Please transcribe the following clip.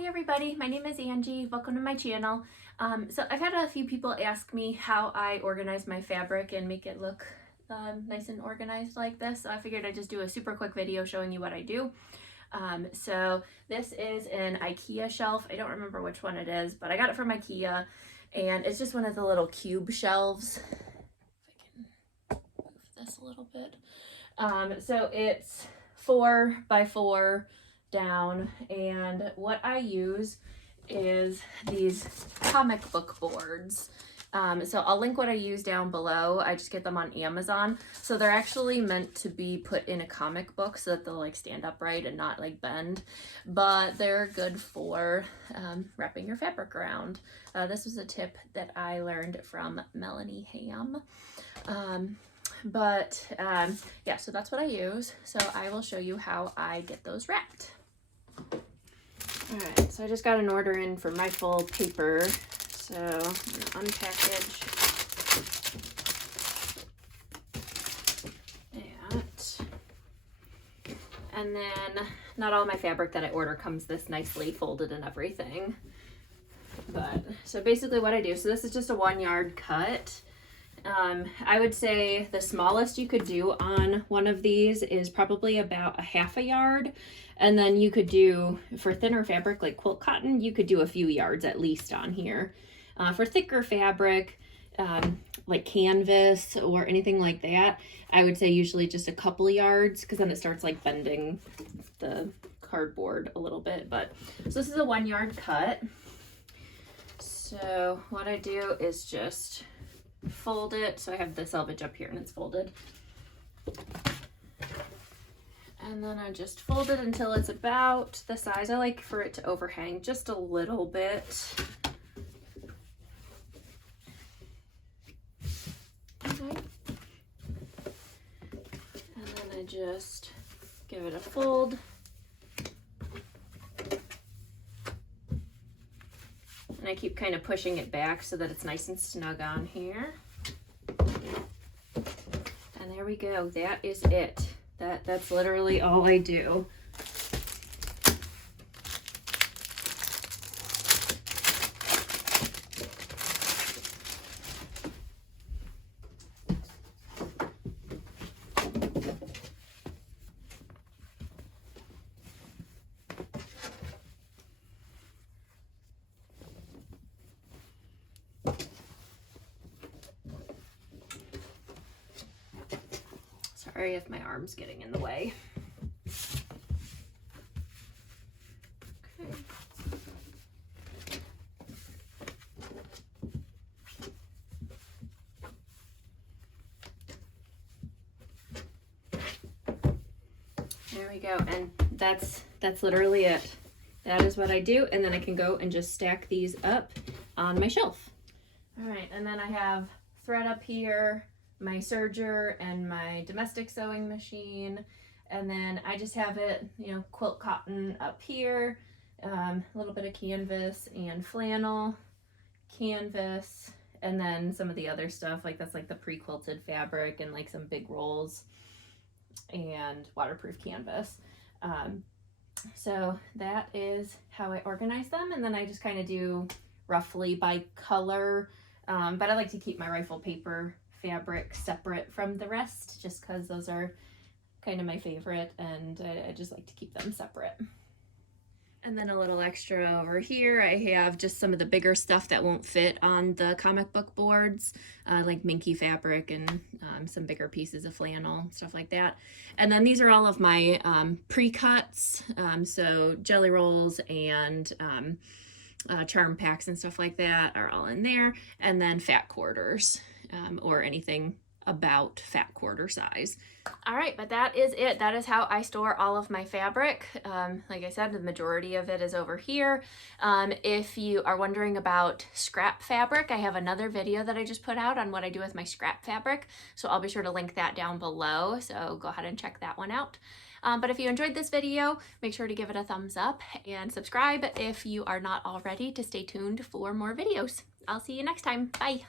Hi everybody, my name is Angie. Welcome to my channel. So I've had a few people ask me how I organize my fabric and make it look nice and organized like this. So I figured I'd just do a super quick video showing you what I do. So this is an IKEA shelf. I don't remember which one it is, but I got it from IKEA and it's just one of the little cube shelves. If I can move this a little bit. So it's 4 by 4 down, and what I use is these comic book boards. So I'll link what I use down below. I just get them on Amazon. So they're actually meant to be put in a comic book so that they'll like stand upright and not like bend, but they're good for wrapping your fabric around. This was a tip that I learned from Melanie Ham. Yeah, so that's what I use. So I will show you how I get those wrapped. All right, so I just got an order in for my full paper. So I'm gonna unpackage that. And then not all my fabric that I order comes this nicely folded and everything. But so basically what I do, so this is just a 1 yard cut. I would say the smallest you could do on one of these is probably about a 1/2 yard. And then you could do, for thinner fabric like quilt cotton, you could do a few yards at least on here. For thicker fabric, like canvas or anything like that, I would say usually just a couple yards, because then it starts like bending the cardboard a little bit. But so this is a 1 yard cut. So what I do is just fold it. So I have the selvage up here and it's folded. And then I just fold it until it's about the size. I like for it to overhang just a little bit. Okay. And then I just give it a fold. And I keep kind of pushing it back so that it's nice and snug on here. And there we go. That is it. That's literally all I do. Sorry if my arm's getting in the way. Okay. There we go, and that's literally it. That is what I do, and then I can go and just stack these up on my shelf. All right, and then I have thread up here, my serger and my domestic sewing machine, and then I just have it, you know, quilt cotton up here, a little bit of canvas and flannel, canvas, and then some of the other stuff, like that's like the pre-quilted fabric and like some big rolls and waterproof canvas. So that is how I organize them, and then I just kind of do roughly by color, but I like to keep my rifle paper fabric separate from the rest just because those are kind of my favorite, and I just like to keep them separate. And then a little extra over here, I have just some of the bigger stuff that won't fit on the comic book boards, like minky fabric and some bigger pieces of flannel, stuff like that. And then these are all of my pre-cuts, so jelly rolls and charm packs and stuff like that are all in there, and then fat quarters. Or anything about fat quarter size. All right, but that is it. That is how I store all of my fabric. Like I said, the majority of it is over here. If you are wondering about scrap fabric, I have another video that I just put out on what I do with my scrap fabric. So I'll be sure to link that down below. So go ahead and check that one out. But if you enjoyed this video, make sure to give it a thumbs up and subscribe if you are not already to stay tuned for more videos. I'll see you next time. Bye.